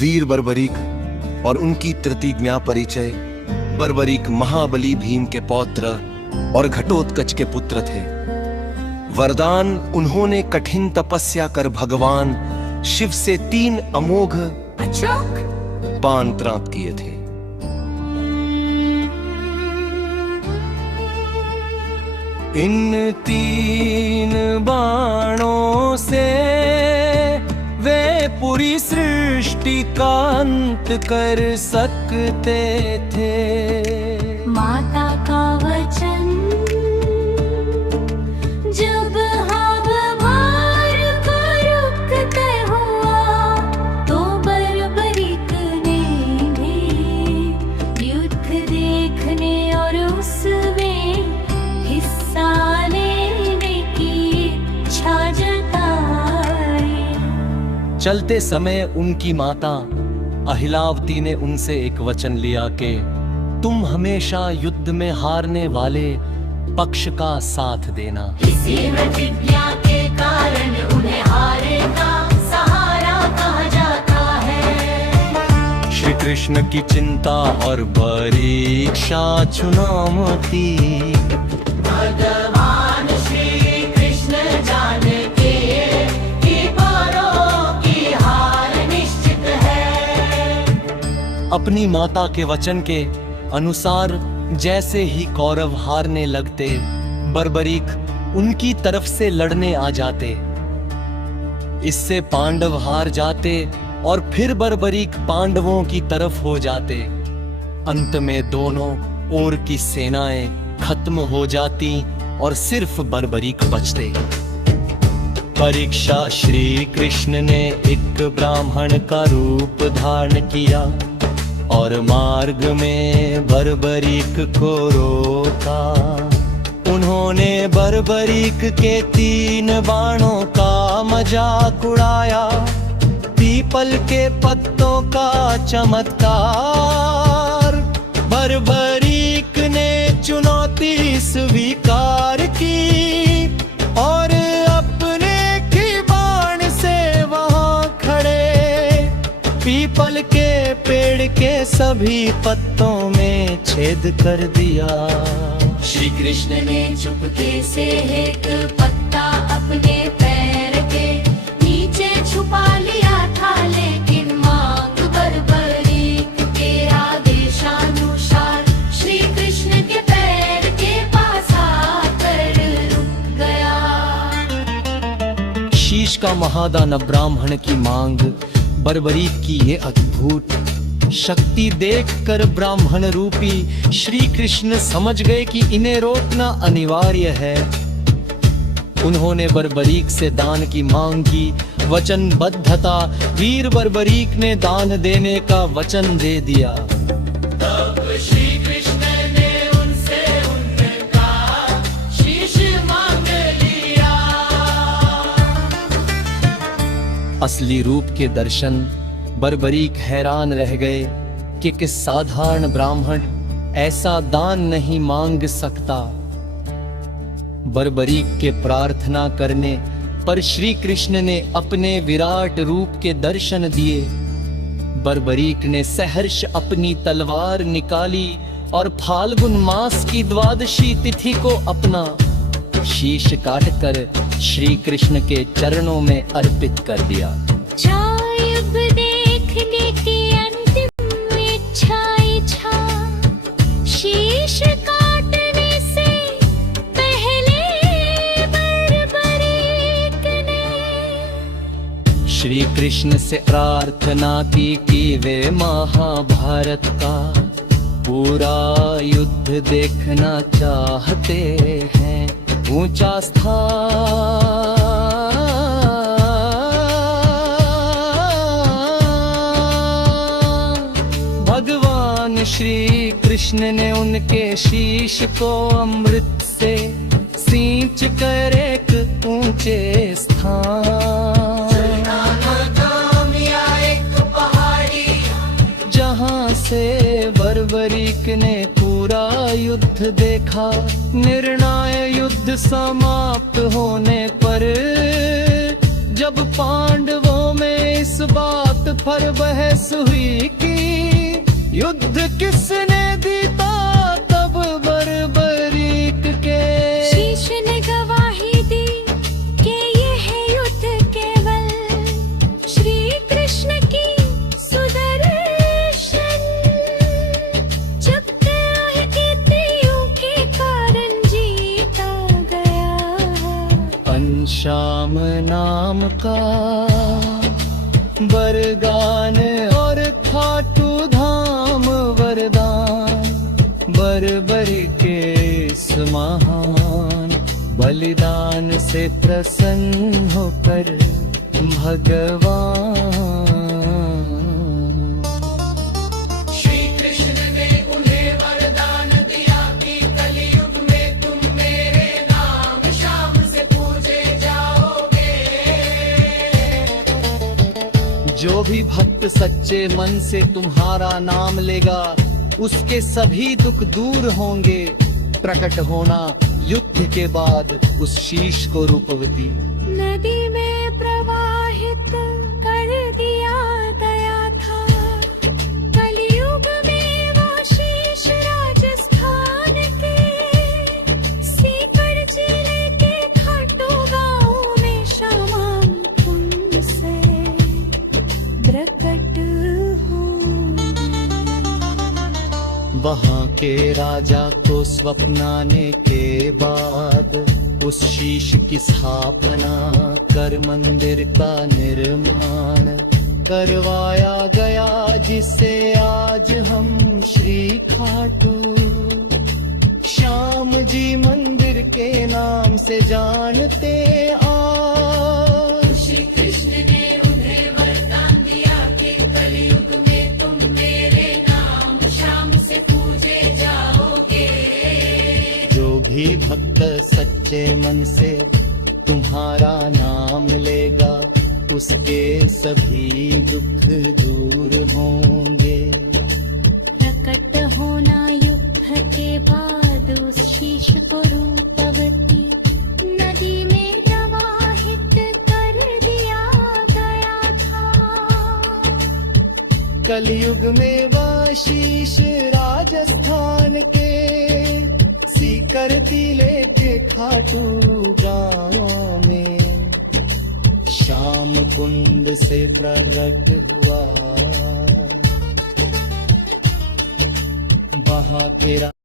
वीर बर्बरीक और उनकी प्रतिज्ञा परिचय। बर्बरीक महाबली भीम के पौत्र और घटोत्कच के पुत्र थे। वरदान उन्होंने कठिन तपस्या कर भगवान शिव से 3 अमोघ बाण प्राप्त किए थे। इन 3 बाणों से वे पूरी सृष्टि का अंत कर सकते थे। माता का वचन जब हम भार को रुकते हुआ, तो बर्बरीक ने भी युद्ध देखने और उसमें हिस्सा लेने की इच्छा जताई। चलते समय उनकी माता अहिलावती ने उनसे एक वचन लिया कि तुम हमेशा युद्ध में हारने वाले पक्ष का साथ देना। इसी प्रतिज्ञा के कारण उन्हें हारे का सहारा कहा जाता है। श्री कृष्ण की चिंता और परीक्षा चुनौती भगवान श्री कृष्ण जानते कि पारों की हार निश्चित है। अपनी माता के वचन के अनुसार जैसे ही कौरव हारने लगते, बर्बरीक उनकी तरफ से लड़ने आ जाते। इससे पांडव हार जाते और फिर बर्बरीक पांडवों की तरफ हो जाते। अंत में दोनों ओर की सेनाएं खत्म हो जाती और सिर्फ बर्बरीक बचते। परीक्षा श्री कृष्ण ने एक ब्राह्मण का रूप धारण किया और मार्ग में बर्बरीक को रोका। उन्होंने बर्बरीक के 3 बाणों का मजाक उड़ाया। पीपल के पत्तों का चमत्कार। बर्बरीक ने चुनौती स्वीकार की और अपने ही बाण से वहां खड़े पीपल के पेड़ के सभी पत्तों में छेद कर दिया। श्री कृष्ण ने चुपके से एक पत्ता अपने पैर के नीचे छुपा लिया था, लेकिन मांग बर्बरीक के आदेशानुसार श्री कृष्ण के पैर के पास आकर रुक गया। शीश का महादानव ब्राह्मण की मांग बर्बरीक की ये अद्भुत शक्ति देखकर ब्राह्मण रूपी श्री कृष्ण समझ गए कि इन्हें रोकना अनिवार्य है। उन्होंने बर्बरीक से दान की मांग की। वचनबद्धता वीर बर्बरीक ने दान देने का वचन दे दिया। तब श्री कृष्ण ने उनसे उनका शीश मांग लिया। असली रूप के दर्शन बर्बरीक हैरान रह गए कि किस साधारण ब्राह्मण ऐसा दान नहीं मांग सकता। बर्बरीक के प्रार्थना करने पर श्री कृष्ण ने अपने विराट रूप के दर्शन दिए। बर्बरीक ने सहर्ष अपनी तलवार निकाली और फाल्गुन मास की द्वादशी तिथि को अपना शीश काटकर श्री कृष्ण के चरणों में अर्पित कर दिया। देखने की अंतिम इच्छा शीश काटने से पहले बर्बरीक ने श्री कृष्ण से प्रार्थना की कि वे महाभारत का पूरा युद्ध देखना चाहते हैं। ऊंचा स्थान भगवान श्री कृष्ण ने उनके शीश को अमृत से सींच कर एक ऊंचे स्थान जहां से बर्बरीक ने पूरा युद्ध देखा। निर्णायक युद्ध समाप्त होने पर जब पांडवों में इस बात पर बहस हुई कि युद्ध किसने जीता, तब बर्बरीक के शीश ने गवाही दी कि ये है युद्ध केवल श्री कृष्ण की सुदर्शन चक्र इत्रियों के कारण जीता गया। श्याम नाम का बरगान और खाटू धाम वरदान, बर्बरी के इस महान बलिदान से प्रसन्न होकर भगवान श्री कृष्ण ने उन्हें वरदान दिया कि कलयुग में तुम मेरे नाम श्याम से पूजे जाओगे। जो भी भक्त सच्चे मन से तुम्हारा नाम लेगा, उसके सभी दुख दूर होंगे। प्रकट होना युद्ध के बाद उस शीश को रूपवती नदी में प्रवाहित कर दिया गया था। कलयुग में वो शीश राजस्थान के सीकर जिले के खाटू गांव में श्यामा कुंड से प्रकट होंगे। वहाँ के राजा को स्वप्न आने के बाद उस शीश की स्थापना कर मंदिर का निर्माण करवाया गया, जिसे आज हम श्री खाटू श्याम जी मंदिर के नाम से जानते। आज श्री कृष्ण ने उन्हें वरदान दिया कि कलयुग में तुम मेरे नाम श्याम से पूजे जाओगे। जो भी भक्त सच्चे मन से तुम्हारा नाम लेगा, उसके सभी दुख दूर होंगे। प्रकट होना युद्ध के बाद उस शीश को रूपवती नदी में प्रवाहित कर दिया गया था। कलयुग में वह शीश राजस्थान के सीकर टीले के खाटू गांव में श्याम कुंड से प्रकट हुआ। वहाँ के